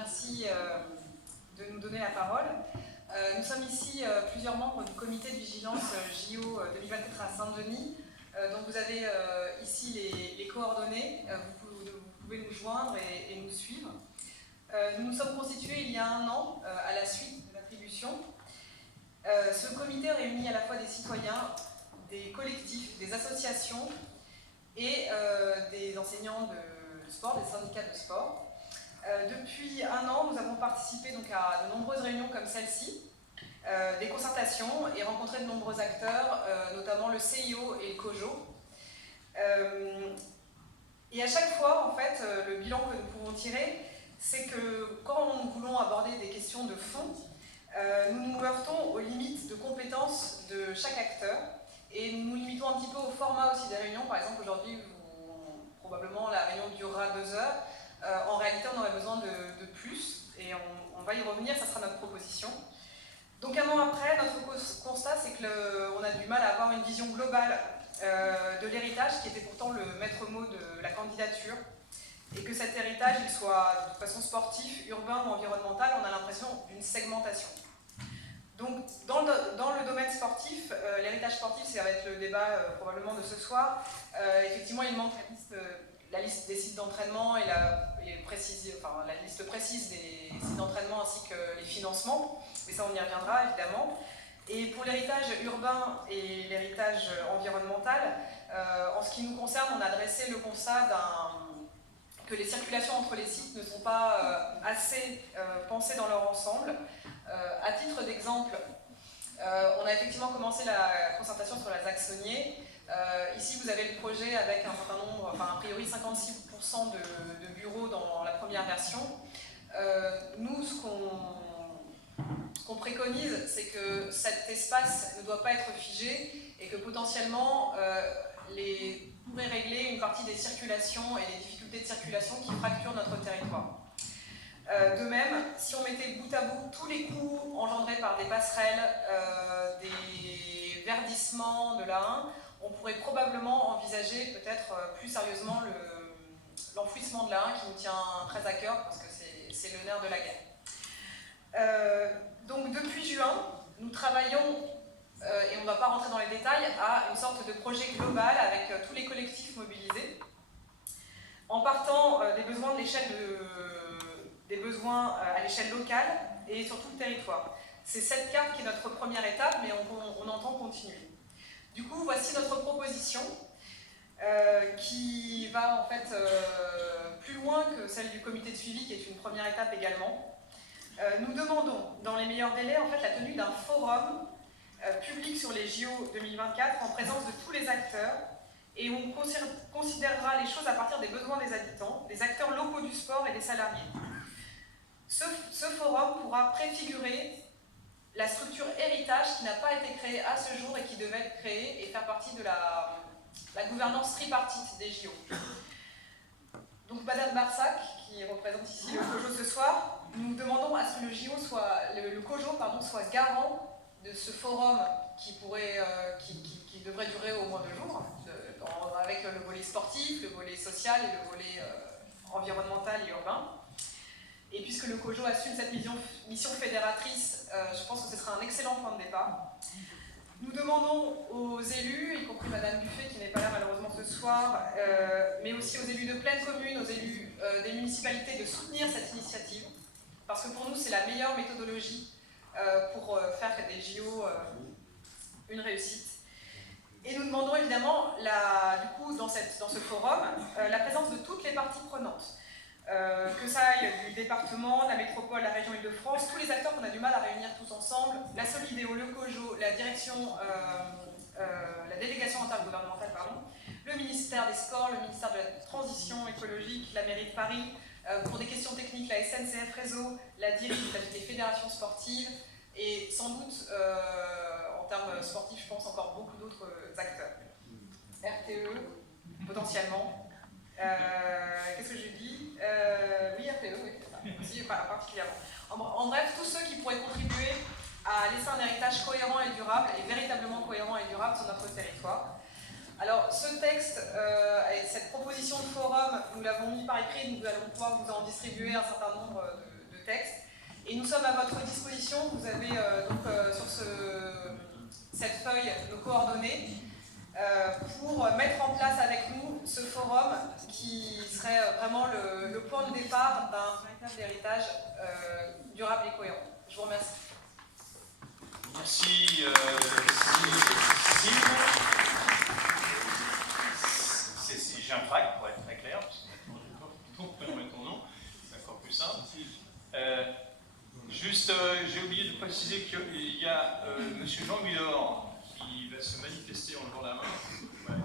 remercie de nous donner la parole. Nous sommes ici plusieurs membres du comité de vigilance JO 2024 à Saint-Denis. Donc vous avez ici les coordonnées, vous pouvez nous joindre et nous suivre. Nous nous sommes constitués il y a un an à la suite de l'attribution. Ce comité réunit à la fois des citoyens, des collectifs, des associations et des enseignants de sport, des syndicats de sport. Depuis un an, nous avons participé donc à de nombreuses réunions comme celle-ci, des concertations et rencontré de nombreux acteurs, notamment le CIO et le COJO. Et à chaque fois, en fait, le bilan que nous pouvons tirer, c'est que quand nous voulons aborder des questions de fond, nous nous heurtons aux limites de compétences de chaque acteur et nous nous limitons un petit peu au format aussi des réunions. Par exemple, aujourd'hui, probablement la réunion durera 2 heures. En réalité, on aurait besoin de plus et on va y revenir, ça sera notre proposition. Donc un an après, notre constat, c'est qu'on a du mal à avoir une vision globale de l'héritage, qui était pourtant le maître mot de la candidature, et que cet héritage, il soit de façon sportif, urbain ou environnemental, on a l'impression d'une segmentation. Donc dans le domaine sportif, l'héritage sportif, ça va être le débat probablement de ce soir. Effectivement, il manque la liste des sites d'entraînement et la liste précise des sites d'entraînement ainsi que les financements, mais ça on y reviendra évidemment. Et pour l'héritage urbain et l'héritage environnemental, en ce qui nous concerne, on a dressé le constat que les circulations entre les sites ne sont pas assez pensées dans leur ensemble. À titre d'exemple, on a effectivement commencé la concertation sur la ZAC Saunier. Ici, vous avez le projet avec un certain nombre, a priori 56% de bureaux dans la première version. Nous, ce qu'on préconise, c'est que cet espace ne doit pas être figé et que potentiellement, pourrait régler une partie des circulations et des difficultés de circulation qui fracturent notre territoire. De même, si on mettait bout à bout tous les coûts engendrés par des passerelles, des verdissements de l'A1, on pourrait probablement envisager peut-être plus sérieusement l'enfouissement de l'A1 qui nous tient très à cœur parce que c'est le nerf de la guerre. Donc depuis juin, nous travaillons, et on ne va pas rentrer dans les détails, à une sorte de projet global avec tous les collectifs mobilisés, en partant des besoins à l'échelle locale et sur tout le territoire. C'est cette carte qui est notre première étape, mais on entend continuer. Du coup, voici notre proposition qui va en fait plus loin que celle du comité de suivi, qui est une première étape également. Nous demandons, dans les meilleurs délais, en fait, la tenue d'un forum public sur les JO 2024 en présence de tous les acteurs, et on considérera les choses à partir des besoins des habitants, des acteurs locaux du sport et des salariés. Ce forum pourra préfigurer la structure héritage qui n'a pas été créée à ce jour et qui devait être créée et faire partie de la gouvernance tripartite des JO. Donc Madame Barsac, qui représente ici le COJO ce soir, nous demandons à ce que le COJO soit garant de ce forum qui devrait durer au moins 2 jours, avec le volet sportif, le volet social et le volet environnemental et urbain. Et puisque le COJO assume cette mission fédératrice, je pense que ce sera un excellent point de départ. Nous demandons aux élus, y compris Madame Buffet qui n'est pas là malheureusement ce soir, mais aussi aux élus de pleine commune, aux élus des municipalités de soutenir cette initiative, parce que pour nous c'est la meilleure méthodologie pour faire des JO une réussite. Et nous demandons évidemment, du coup, dans ce forum, la présence de toutes les parties prenantes. Que ça aille du département, de la métropole, la région Île-de-France, tous les acteurs qu'on a du mal à réunir tous ensemble, la Solidéo, le COJO, la délégation intergouvernementale, le ministère des Sports, le ministère de la Transition écologique, la mairie de Paris, pour des questions techniques, la SNCF Réseau, la DIRI, les fédérations sportives, et sans doute, en termes sportifs, je pense encore beaucoup d'autres acteurs. RTE, potentiellement. Qu'est-ce que j'ai dit oui, RTE, oui, c'est ça, aussi particulièrement. En bref, tous ceux qui pourraient contribuer à laisser un héritage cohérent et durable, et véritablement cohérent et durable sur notre territoire. Alors, ce texte et cette proposition de forum, nous l'avons mis par écrit, nous allons pouvoir vous en distribuer un certain nombre de texte. Et nous sommes à votre disposition. Vous avez donc sur cette feuille nos coordonnées pour mettre en place avec nous ce forum qui serait vraiment le point de départ d'un véritable héritage durable et cohérent. Je vous remercie. Merci, Cécile. J'ai un frac, pour être très clair, parce que maintenant je peux mettre ton nom, c'est encore plus simple. Juste, j'ai oublié de préciser qu'il y a M. Jean Guillor qui va se manifester en levant la main.